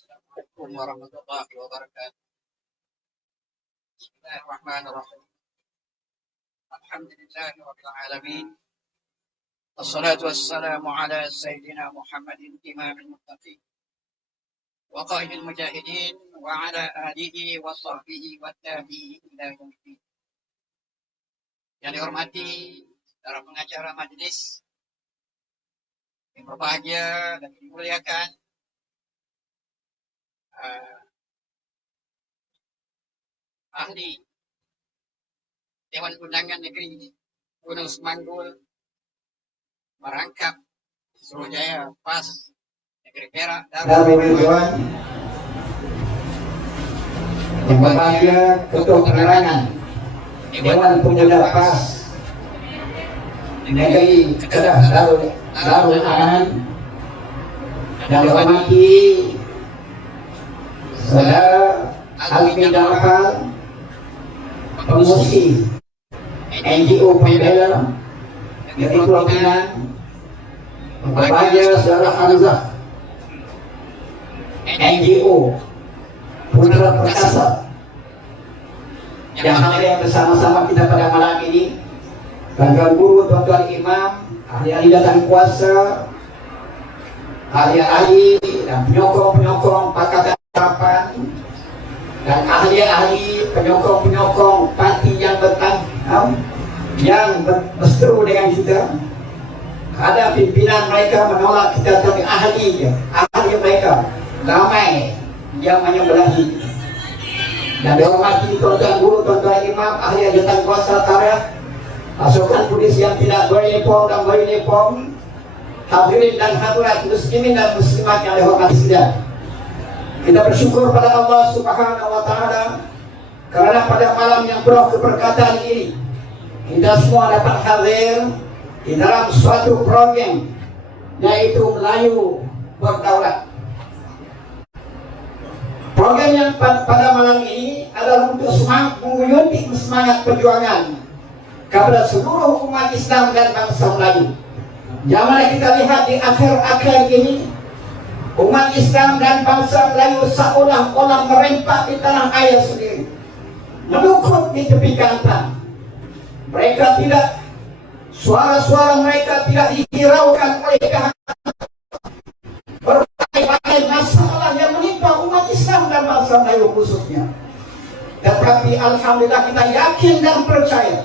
Assalamualaikum warahmatullahi wabarakatuh. Bismillahirrahmanirrahim. Alhamdulillahirabbil alamin. Wassalatu wassalamu ala sayyidina Muhammadin imamil muttaqin wa qaidil mujahidin wa ala alihi wa sahbihi wa tabi'in ila yaumiddin. Yang dihormati para pengacara majelis yang berbahagia dan dimuliakan, ahli Dewan Undangan Negeri Gunung Semanggul, Merangkap, Surujaya, Pas, Negeri Perak, Darul Dewan, yang berbahagia Ketua Penerangan Dewan Pemuda Pas Negeri Kedah Darul Aman, yang dihormati Saudara Alvin Darfal, pengusi NGO Pembela Negeri Pulau Pinang, berbahagia Saudara Hamzah, NGO Putra Perkasa, yang hadir bersama-sama kita pada malam ini, tuan-tuan guru, tuan-tuan imam, ahli-ahli datang kuasa, ahli-ahli dan penyokong-penyokong Pakatan Harapan, dan ahli-ahli penyokong-penyokong parti yang berseteru dengan kita. Ada pimpinan mereka menolak kita, tapi ahli mereka ramai yang menyebelahi. Dan dihormati tuan-tuan guru, tuan-tuan imam, ahli jabatan kuasa tarikh, pasukan polis yang tidak beruniform dan beruniform, hadirin dan hadirat muslimin dan muslimat yang dihormati sekalian. Kita bersyukur pada Allah Subhanahu wa Ta'ala karena pada malam yang penuh keberkatan ini kita semua dapat hadir di dalam suatu program, yaitu Melayu Berdaulat. Program yang pada malam ini adalah untuk mengunjungi semangat perjuangan kepada seluruh umat Islam dan bangsa Melayu. Yang mana kita lihat di akhir-akhir ini, umat Islam dan bangsa Melayu seolah-olah merempak di tanah air sendiri, melukut di tepi kantang. Mereka tidak, suara-suara mereka tidak dihiraukan oleh berbagai masalah yang menimpa umat Islam dan bangsa Melayu khususnya. Tetapi alhamdulillah kita yakin dan percaya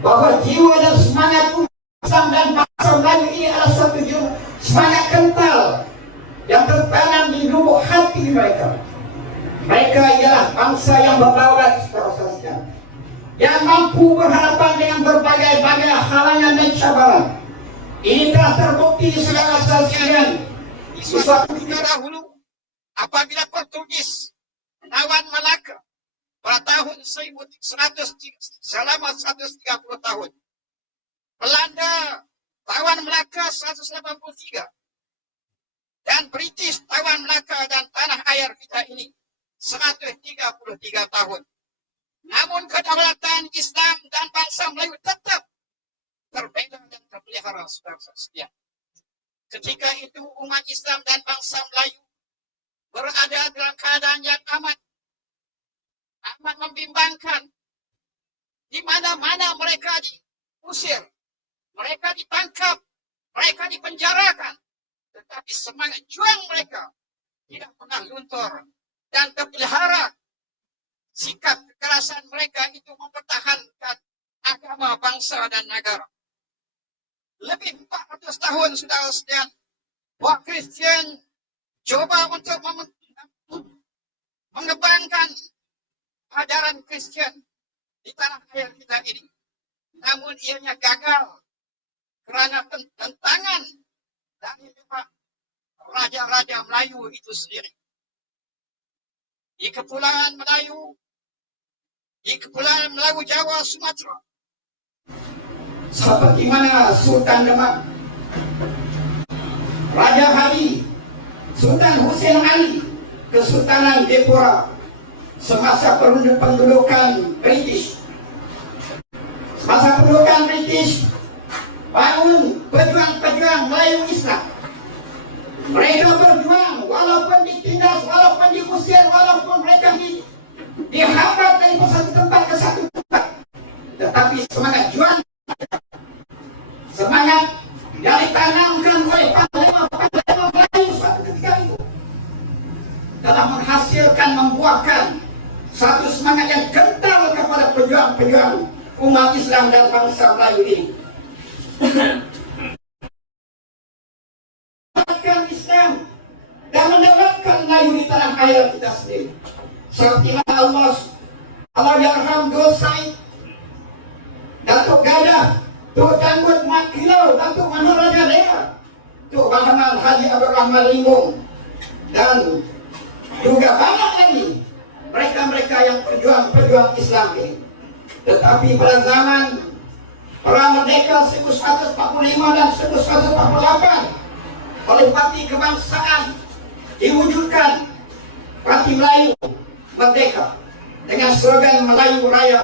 bahwa jiwa dan semangat umat Islam dan bangsa Melayu ini adalah satu jiwa semangat kental yang tertanam di lubuk hati mereka. Mereka ialah bangsa yang berdaulat secara sosial, yang mampu berhadapan dengan berbagai-bagai halangan dan cabaran. Ini telah terbukti di segala sekalian. Di suatu ketika dahulu, apabila Portugis menawan Malaka pada tahun 1100, selama 130 tahun, Belanda tawan Melaka 183, dan British tawan Melaka dan tanah air kita ini 133 tahun. Namun kedaulatan Islam dan bangsa Melayu tetap terbela dan terpelihara, saudara sekalian. Ketika itu umat Islam dan bangsa Melayu berada dalam keadaan yang amat membimbangkan. Di mana-mana mereka diusir, mereka ditangkap, mereka dipenjarakan. Tetapi semangat juang mereka tidak pernah luntur dan terpelihara. Sikap kekerasan mereka itu mempertahankan agama, bangsa dan negara. Lebih 400 tahun sudah sekalian, orang Kristian coba untuk mengembangkan ajaran Kristen di tanah air kita ini. Namun ianya gagal karena tentangan dari raja-raja Melayu itu sendiri. Di Kepulauan Melayu Jawa, Sumatera, seperti mana Sultan Demak, Raja Hadi, Sultan Hussein Ali, Kesultanan Jayapura, semasa pendudukan British. Semasa pendudukan British, bangun pejuang-pejuang Melayu Islam. Mereka berjuang walaupun ditindas pejuang umat Islam dan bangsa Melayu ini. Mendaulatkan Islam dan mendaulatkan Melayu di tanah air kita sendiri. Seperti mana Allah yarham Dul Said, Datuk Gajah, Tuk Janggut Mat Kilau, Datuk Maharaja Dea, Tuk Muhammad Haji Abdul Rahman Limbung, dan juga banyak lagi mereka-mereka yang pejuang Islam ini. Tetapi pada zaman perang merdeka 1945 dan 1948 oleh Parti Kebangsaan diwujudkan Parti Melayu Merdeka dengan slogan Melayu Raya,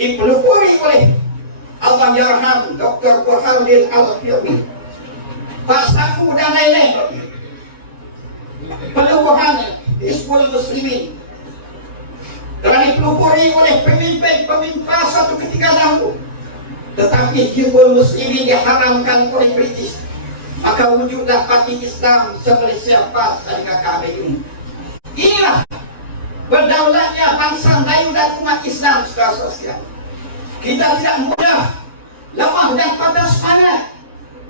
dipelopori oleh Allahyarham Dr. Burhanuddin Al-Firmi, Pak Saku dan lain-lain, peluruhan Hizbul Muslimin, telah dipelopori oleh pemimpin satu ketika dahulu. Tetapi Hizbul Muslimin diharamkan oleh British, maka wujudlah Parti Islam se-Malaysia PAS dan KKB ini. Inilah berdaulatnya bangsa Melayu dan umat Islam, saudara sekalian. Kita tidak mudah, lemah dan patah semangat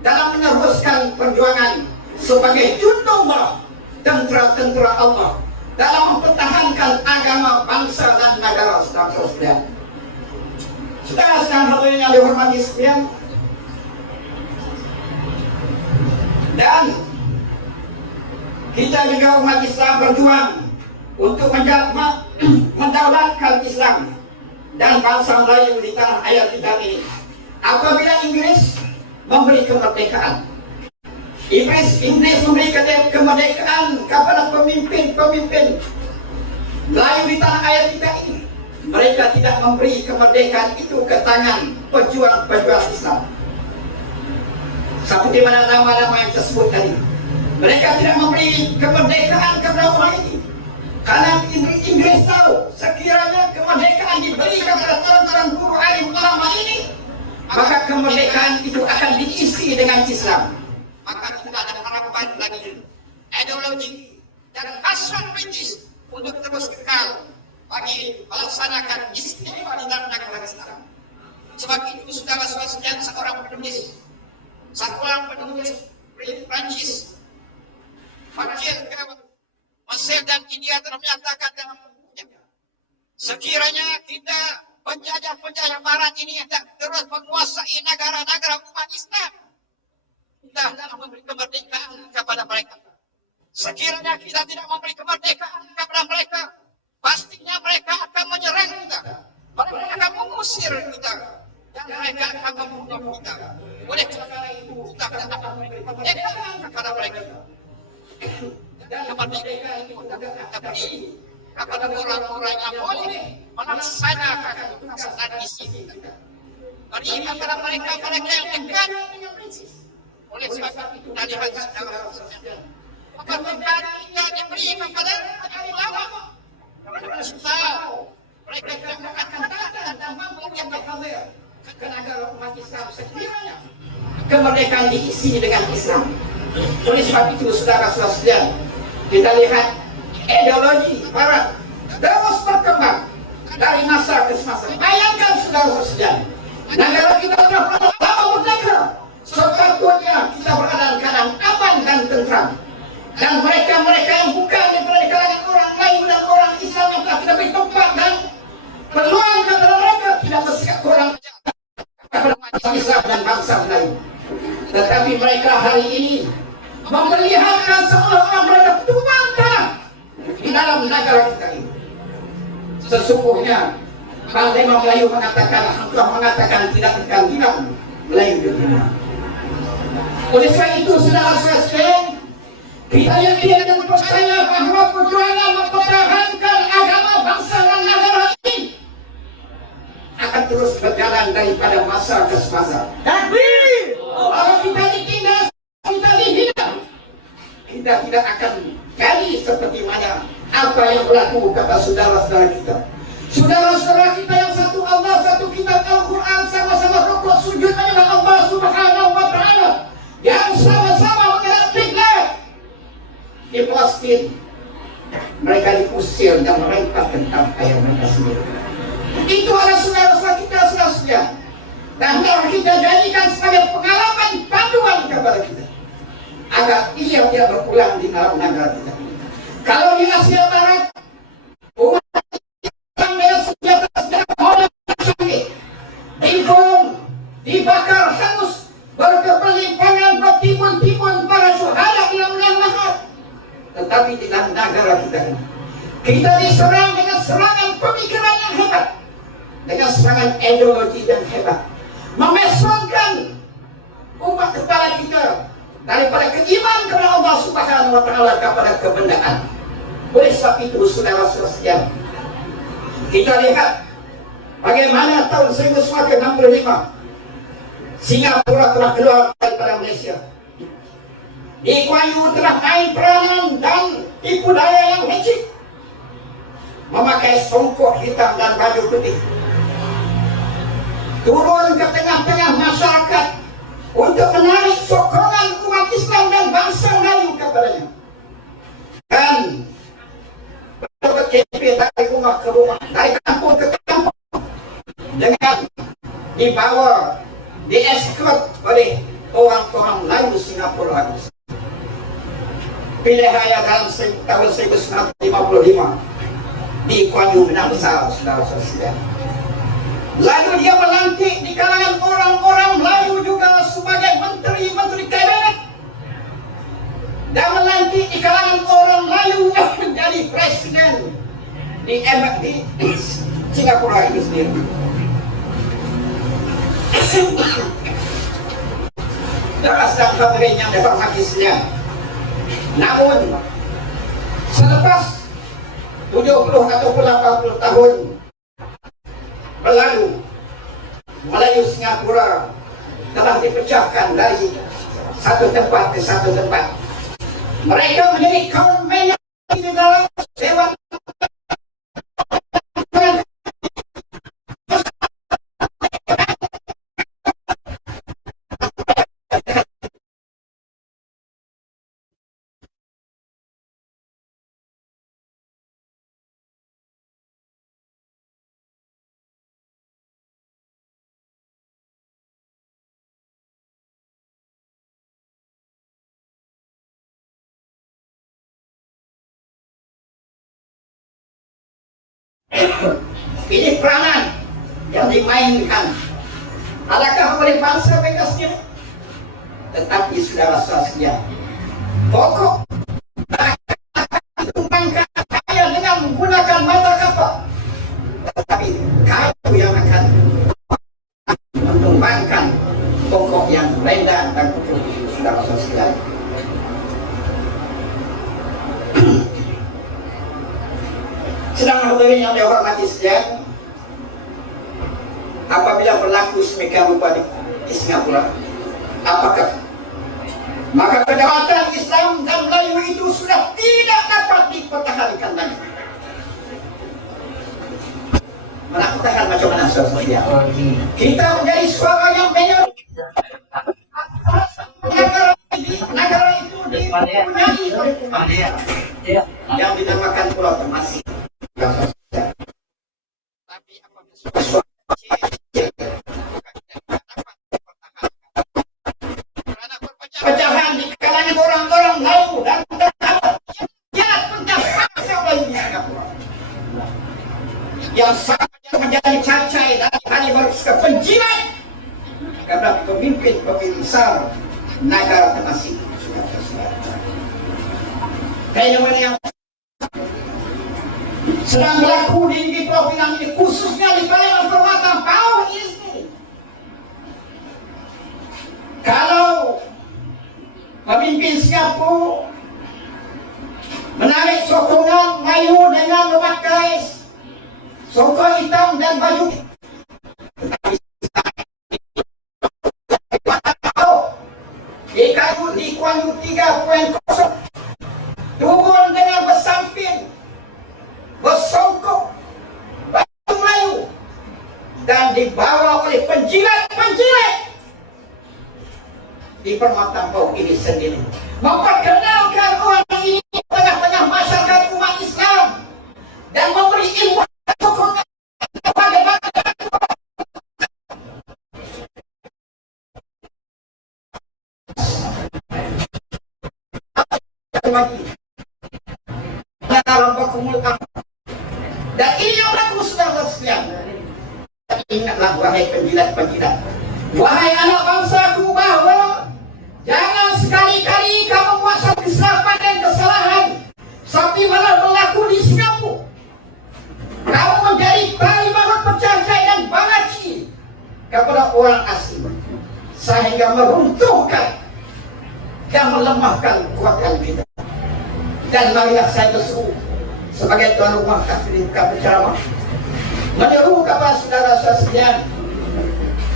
dalam meneruskan perjuangan sebagai junturullah, tentera-tentera Allah, dalam mempertahankan agama, bangsa dan negara, saudara sekalian. Saudara-saudara hadirin yang dihormati sekalian, dan kita juga umat Islam berjuang untuk mendaulatkan Islam dan bangsa Melayu di tanah air kita ini. Apabila Inggris memberi kemerdekaan, Inggris memberi kemerdekaan kepada pemimpin-pemimpin Melayu di tanah air kita ini, mereka tidak memberi kemerdekaan itu ke tangan pejuang-pejuang Islam. Seperti mana nama-nama yang tersebut tadi, mereka tidak memberi kemerdekaan kepada orang ini karena Inggris tahu sekiranya kemerdekaan diberi kepada tuan-tuan guru alim ulama ini, maka kemerdekaan itu akan diisi dengan Islam. Maka tidak ada harapan lagi ideologi dan hasrat British untuk terus kekal bagi melaksanakan istimewa di dalam negara Islam. Sebab itu saudara-saudara sekalian, seorang penulis Prancis, fakir ke Mesir dan India telah menyatakan dalam bukunya, sekiranya kita penjajah Barat ini tidak terus menguasai negara-negara umat Islam, kita dalam memberi kemerdekaan kepada mereka. Sekiranya kita tidak memberi kemerdekaan kepada mereka, pastinya mereka akan menyerang kita, mereka akan mengusir kita, dan mereka akan membunuh kita. Oleh karena itu kita tidak memberi kemerdekaan kepada mereka. Dan kemerdekaan itu kita beri kepada orang-orang yang boleh melaksanakan tugasan misi kita. Beri kepada mereka yang dekat dengan prinsip. Oleh sebab itu kita lihat dalam sejarah, kemerdekaan kita diberi kepada ulama, kepada ustaz, mereka yang mengatakan dan mampu menghadir ke negara umat Islam sekiranya kemerdekaan diisi dengan Islam. Oleh sebab itu saudara-saudara sekalian, kita lihat ideologi Barat terus berkembang dari masa ke masa. Bayangkan saudara-saudara sekalian, negara kita sudah lama merdeka, sepatutnya kita berada dalam keadaan aman dan tentram. Dan mereka-mereka yang bukan daripada kalangan orang Melayu dan orang Islam yang telah kita beri tempat dan peluang kepada mereka, tidak bersikap kurang kepada Islam dan bangsa Melayu. Tetapi mereka hari ini memperlihatkan seolah-olah mereka tuan tanah di dalam negara kita ini. Sesungguhnya Panglima Melayu mengatakan tidak akan hilang Melayu di dunia. Oleh sebab itu saudara-saudara sekalian, kita yakin dan percaya bahawa perjuangan mempertahankan agama, bangsa dan negara ini akan terus berjalan daripada masa ke masa. Takbir! Kalau kita ditinggal, kita dihina, kita tidak akan kali seperti mana apa yang berlaku kepada saudara-saudara kita. Saudara-saudara kita yang satu Allah, satu kitab Al-Quran, sama-sama rukuk sujud menyembah Allah Subhanahu wa Ta'ala, yang sama-sama mengenal kiblat. Di Palestin mereka diusir dan mereka tentang ayah mereka sendiri. Itu adalah saudara-saudara kita, saudara-saudara. Dan harus kita jadikan sebagai pengalaman panduan kepada kita, agar ia tidak berulang di dalam negara kita. Kalau di Asia Barat, umat Islam dengan senjata-senjata modern canggih dibom, dibakar hangus, berkelimpangan, bertimbun-timbun para syuhada di dalam lahar. Tetapi di dalam negara kita diserang dengan serangan pemikiran yang hebat, dengan serangan ideologi yang hebat, memesongkan umat kepala kita daripada keimanan kepada Allah Subhanahu wa Ta'ala kepada kebenaran. Oleh sebab itu, saudara-saudara sekalian, kita lihat bagaimana tahun 1965 Singapura telah keluar daripada Malaysia. Lee Kuan Yew telah main peranan dan tipu daya yang licik, memakai songkok hitam dan baju putih, turun ke tengah-tengah masyarakat untuk menarik sokongan umat Islam dan bangsa Melayu kepadanya. Dan berkepit dari rumah ke rumah, dari kampung ke kampung, dengan dibawa, dieskort oleh orang-orang Melayu Singapura. Pilihan raya dalam tahun 1955 di Kuan Yew menang besar, saudara-saudara. Lalu dia melantik di kalangan orang-orang Melayu juga sebagai menteri-menteri kabinet, dan melantik di kalangan orang Melayu menjadi presiden di Singapura itu sendiri. Dalam sedang hadirin yang dihormati sekalian, namun selepas 70 ataupun 80 tahun berlalu, Melayu Singapura telah dipecahkan dari satu tempat ke satu tempat. Mereka menjadi kaum minoritas di dalam Dewan. Ini peranan yang dimainkan, adakah oleh bangsa mereka sendiri? Tetapi saudara-saudara sekalian, pokok ditumbangkan hanya dengan menggunakan mata kapal, tetapi kayu yang akan menumbangkan pokok yang rendah dan kokoh, saudara-saudara sekalian. Sedang hadirin yang dihormati sekalian, apabila berlaku semikian rupa di Singapura, apakah maka kedaulatan Islam dan Melayu itu sudah tidak dapat dipertahankan lagi? Menakutkan macam mana, saudara? Kita menjadi suara yang banyak. Negara itu dipunyai oleh umat yang dinamakan Pulau Termasik. Tapi pecahan di kalangan orang-orang Melayu dan yang pencapaian Melayu yang sangat menjadi cacai dan hanya bersikap penjilat karena pemimpin-pemimpin besar negara Termasik. Fenomena yang sedang berlaku di Pulau Pinang ini, khususnya di Palembang Permata Pau ini. Kalau pemimpin Singapura menarik sokongan Melayu dengan memakai songkok hitam dan baju, di Kuan Yew 3.0 turun dengan bersamping, bersongkok, baju Melayu, dan dibawa oleh penjilat-penjilat di Permata Pau ini sendiri, memperkenalkan orang ini di tengah-tengah masyarakat umat Islam dan memberi ilmu sokongan kepada lagi. Rabbakumul akbar. Dan ini yang berlaku saudara sekalian. Ingatlah wahai penjilat-penjilat, wahai anak bangsaku, bahwa jangan sekali-kali kamu buat satu kesilapan dan kesalahan seperti mana berlaku di Singapura. Kamu menjadi tali mangut pencancai dan balaci kepada orang asing sehingga meruntuhkan dan melemahkan kekuatan kita. Dan marilah saya berseru sebagai tuan rumah kafir berceramah, menyeru kepada saudara sekalian,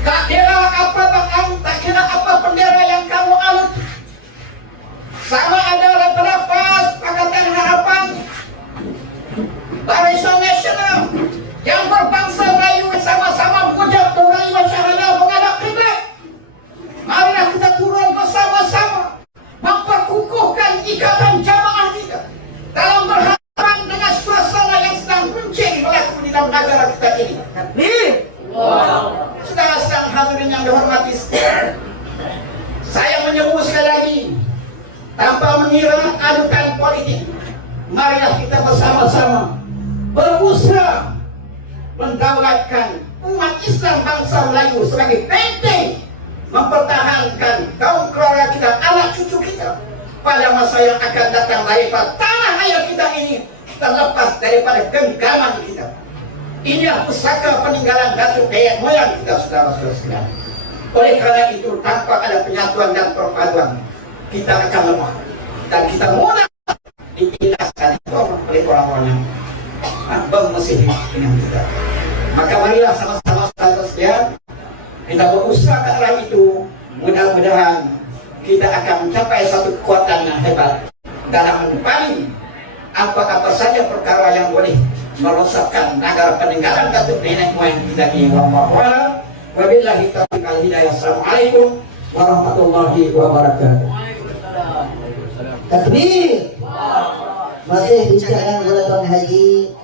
tak kira apa bahkan, tak kira apa bendera yang kamu anut, sama ada beberapa Pakatan Harapan, Barisan Nasional yang berbangsa Melayu sama-sama mengucap doa iman syahadah menghadap kiblat. Marilah kita turun bersama-sama memperkukuhkan ikatan jamaah kita dalam berhadapan dengan suasana yang sedang runcing berlaku di dalam negara kita ini. Saudara sedang hadirin yang dihormati, saya menyeru sekali lagi, tanpa mengira adukan politik, marilah kita bersama-sama berusaha mendaulatkan umat Islam bangsa Melayu sebagai benteng mempertahankan kaum keluarga kita, anak cucu kita pada masa yang akan datang daripada tanah air kita ini terlepas daripada genggaman kita. Inilah pusaka peninggalan datuk nenek moyang kita, saudara-saudara sekalian. Oleh karena itu, tanpa ada penyatuan dan perpaduan, kita akan lemah dan kita mudah ditindas oleh orang-orang yang bermusuh dengan kita. Maka marilah sama-sama saudara sekalian kita berusaha ke arah itu. Mudah-mudahan kita akan mencapai satu kekuatan yang hebat dalam menepangi apa-apa saja perkara yang boleh merosakkan negara peninggalan datuk nenek moyang kita ini. Wallahu a'lam. Wabillahi taufiq wal hidayah. Assalamualaikum warahmatullahi wabarakatuh. Takbir. Masih bicara dengan Tuan Haji